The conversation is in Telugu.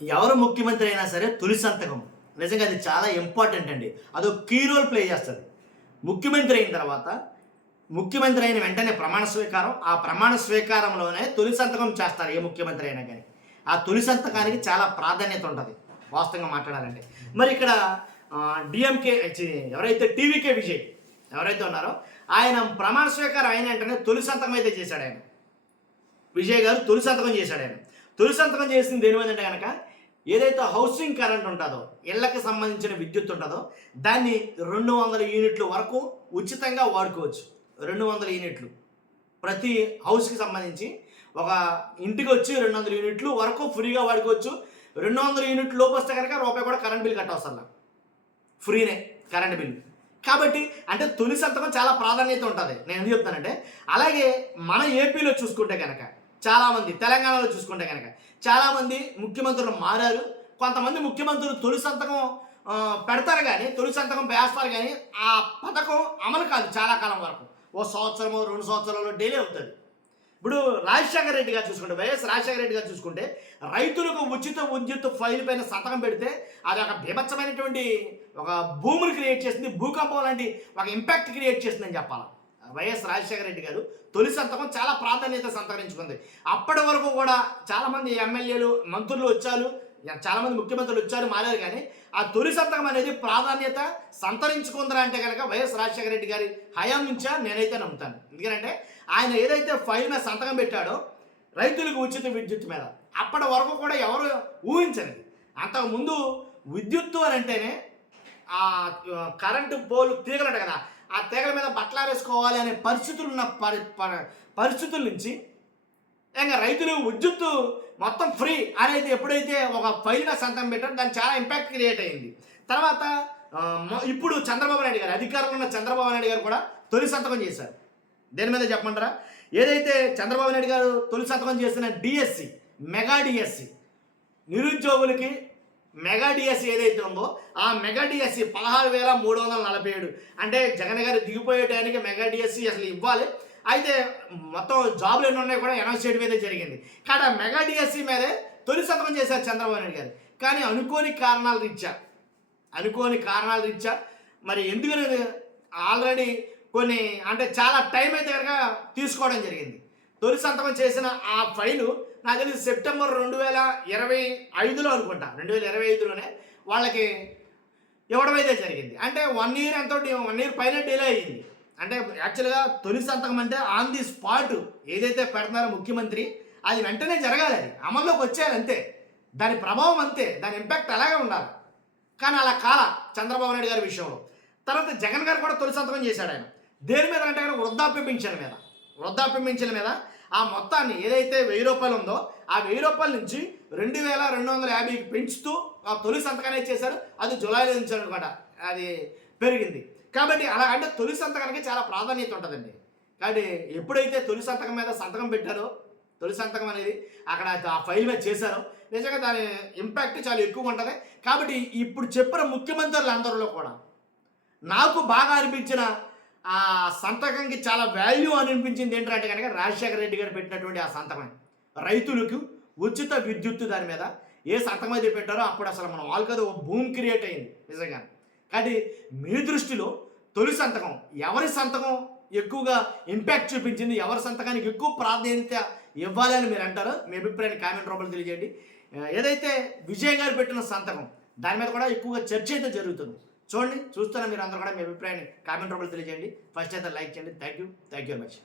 ఎవరు ముఖ్యమంత్రి అయినా సరే తొలి సంతకం నిజంగా అది చాలా ఇంపార్టెంట్ అండి. అదో కీ రోల్ ప్లే చేస్తుంది. ముఖ్యమంత్రి అయిన తర్వాత ముఖ్యమంత్రి అయిన వెంటనే ప్రమాణ స్వీకారం, ఆ ప్రమాణ స్వీకారంలోనే తొలి సంతకం చేస్తారు ఏ ముఖ్యమంత్రి అయినా కానీ. ఆ తొలి సంతకానికి చాలా ప్రాధాన్యత ఉంటుంది వాస్తవంగా మాట్లాడాలంటే. మరి ఇక్కడ డిఎంకే ఎవరైతే టీవీకే విజయ్ ఎవరైతే ఉన్నారో ఆయన ప్రమాణ స్వీకారం అయిన వెంటనే తొలి సంతకం అయితే చేశాడు ఆయన. విజయ్ గారు తొలి సంతకం చేశాడు ఆయన. తొలి సంతకం చేసింది దేని మీద అంటే కనుక ఏదైతే హౌసింగ్ కరెంట్ ఉంటుందో, ఇళ్లకు సంబంధించిన విద్యుత్ ఉంటుందో దాన్ని 200 యూనిట్ల వరకు ఉచితంగా వాడుకోవచ్చు. 200 యూనిట్లు ప్రతి హౌస్కి సంబంధించి ఒక ఇంటికి వచ్చి 200 యూనిట్లు వరకు ఫ్రీగా వాడుకోవచ్చు. 200 యూనిట్లు లోపు వస్తే కనుక రూపాయి కూడా కరెంట్ బిల్ కట్టవసరం, ఫ్రీనే కరెంట్ బిల్. కాబట్టి అంటే తొలి సంతకం చాలా ప్రాధాన్యత ఉంటుంది. నేను ఎందుకు చెప్తానంటే అలాగే మన ఏపీలో చూసుకుంటే కనుక చాలామంది, తెలంగాణలో చూసుకుంటే కనుక చాలామంది ముఖ్యమంత్రులు మారారు. కొంతమంది ముఖ్యమంత్రులు తొలి సంతకం పెడతారు కానీ, తొలి సంతకం వేస్తారు కానీ ఆ పథకం అమలు కాదు చాలా కాలం వరకు. ఓ సంవత్సరమో 2 సంవత్సరాలు డిలే అవుతుంది. ఇప్పుడు రాజశేఖర రెడ్డి గారు చూసుకుంటే, వైఎస్ రాజశేఖర రెడ్డి గారు చూసుకుంటే రైతులకు ఉచిత విద్యుత్ ఫైల్ పైన సంతకం పెడితే అది ఒక బీభత్సమైనటువంటి ఒక భూమిని క్రియేట్ చేస్తుంది, భూకంపం లాంటి ఒక ఇంపాక్ట్ క్రియేట్ చేస్తుందని చెప్పాలి. వైఎస్ రాజశేఖర రెడ్డి గారు తొలి సంతకం చాలా ప్రాధాన్యత సంతరించుకుంది. అప్పటి వరకు కూడా చాలామంది ఎమ్మెల్యేలు, మంత్రులు వచ్చారు, చాలామంది ముఖ్యమంత్రులు వచ్చారు, మారారు. కానీ ఆ తొలి సంతకం అనేది ప్రాధాన్యత సంతరించుకుందరా అంటే కనుక వైఎస్ రాజశేఖర రెడ్డి గారి హయాం నుంచా నేనైతే నమ్ముతాను. ఎందుకంటే ఆయన ఏదైతే ఫైల్ మీద సంతకం పెట్టాడో రైతులకు ఉచిత విద్యుత్ మీద, అప్పటి వరకు కూడా ఎవరు ఊహించలేదు. అంతకుముందు విద్యుత్తు అని అంటేనే ఆ కరెంటు పోలు తీగలట కదా, ఆ తీగల మీద బట్టలారేసుకోవాలి అనే పరిస్థితులు ఉన్న పరిస్థితుల నుంచి ఇంకా రైతులు విద్యుత్తు మొత్తం ఫ్రీ అనేది ఎప్పుడైతే ఒక ఫైల్గా సంతకం పెట్టారో దానికి చాలా ఇంపాక్ట్ క్రియేట్ అయింది. తర్వాత ఇప్పుడు చంద్రబాబు నాయుడు గారు, అధికారంలో ఉన్న చంద్రబాబు నాయుడు గారు కూడా తొలి సంతకం చేశారు. దేని మీద చెప్పమంటారా? ఏదైతే చంద్రబాబు నాయుడు గారు తొలి సంతకం చేసిన డిఎస్సి, మెగా డిఎస్సి, నిరుద్యోగులకి మెగా డిఎస్సి ఏదైతే ఉందో ఆ మెగా డిఎస్సి 16,347, అంటే జగన్ గారు దిగిపోయే టైంకి మెగా డిఎస్సి అసలు ఇవ్వాలి. అయితే మొత్తం జాబులు ఎన్ని ఉన్నాయి కూడా అనౌన్స్ చేయడం అయితే జరిగింది. కానీ ఆ మెగా డిఎస్సి మీదే తొలి సంతకం చేశారు చంద్రబాబు నాయుడు గారు. కానీ అనుకోని కారణాల రీత్యా మరి ఎందుకని ఆల్రెడీ కొన్ని అంటే చాలా టైం అయితే కనుక తీసుకోవడం జరిగింది. తొలి సంతకం చేసిన ఆ ఫైలు నాకు తెలిసి సెప్టెంబర్ 2025లో అనుకుంటా, 2025లోనే వాళ్ళకి ఇవ్వడం అయితే జరిగింది. అంటే 1 ఇయర్ ఎంతో 1 ఇయర్ పైన డిలే అయ్యింది. అంటే యాక్చువల్గా తొలి సంతకం అంటే ఆన్ ది స్పాట్ ఏదైతే పెడుతున్నారో ముఖ్యమంత్రి అది వెంటనే జరగాలి, అది అమల్లోకి వచ్చేయాలి అంతే, దాని ప్రభావం అంతే, దాని ఇంపాక్ట్ అలాగే ఉండాలి. కానీ అలా కాల చంద్రబాబు నాయుడు గారి విషయంలో. తర్వాత జగన్ గారు కూడా తొలి సంతకం చేశాడు. ఆయన దేని మీద అంటే వృద్ధాప్య పింఛన్ మీద ఆ మొత్తాన్ని ఏదైతే 1000 రూపాయలు ఉందో ఆ 1000 రూపాయల నుంచి 2,250కి పెంచుతూ ఆ తొలి సంతకాన్ని చేశారు. అది జూలైలో నుంచి అనమాట అది పెరిగింది. కాబట్టి అలా అంటే తొలి సంతకానికి చాలా ప్రాధాన్యత ఉంటుందండి. కాబట్టి ఎప్పుడైతే తొలి సంతకం మీద సంతకం పెట్టారో, తొలి సంతకం అనేది అక్కడ ఆ ఫైల్ మీద చేశారో నిజంగా దాని ఇంపాక్ట్ చాలా ఎక్కువ ఉంటుంది. కాబట్టి ఇప్పుడు చెప్పిన ముఖ్యమంత్రులందరిలో కూడా నాకు బాగా అనిపించిన ఆ సంతకంకి చాలా వాల్యూ అనిపించింది ఏంటంటే కనుక రాజశేఖర రెడ్డి గారు పెట్టినటువంటి ఆ సంతకం. రైతులకు ఉచిత విద్యుత్తు దాని మీద ఏ సంతకం అయితే పెట్టారో అప్పుడు అసలు మనం వాళ్ళకి అది ఒక భూమి క్రియేట్ అయింది నిజంగా. కాబట్టి మీ దృష్టిలో తొలి సంతకం ఎవరి సంతకం ఎక్కువగా ఇంపాక్ట్ చూపించింది, ఎవరి సంతకానికి ఎక్కువ ప్రాధాన్యత ఇవ్వాలని మీరు అంటారో మీ అభిప్రాయాన్ని కామెంట్ రూపంలో తెలియజేయండి. ఏదైతే విజయ్ గారు పెట్టిన సంతకం దాని మీద కూడా ఎక్కువగా చర్చ అయితే జరుగుతుంది. చూడండి, చూస్తున్న మీరు అందరూ కూడా మీ అభిప్రాయాన్ని కామెంట్ రూపంలో తెలియజేయండి. ఫస్ట్ అయితే లైక్ చేయండి. Thank you very much.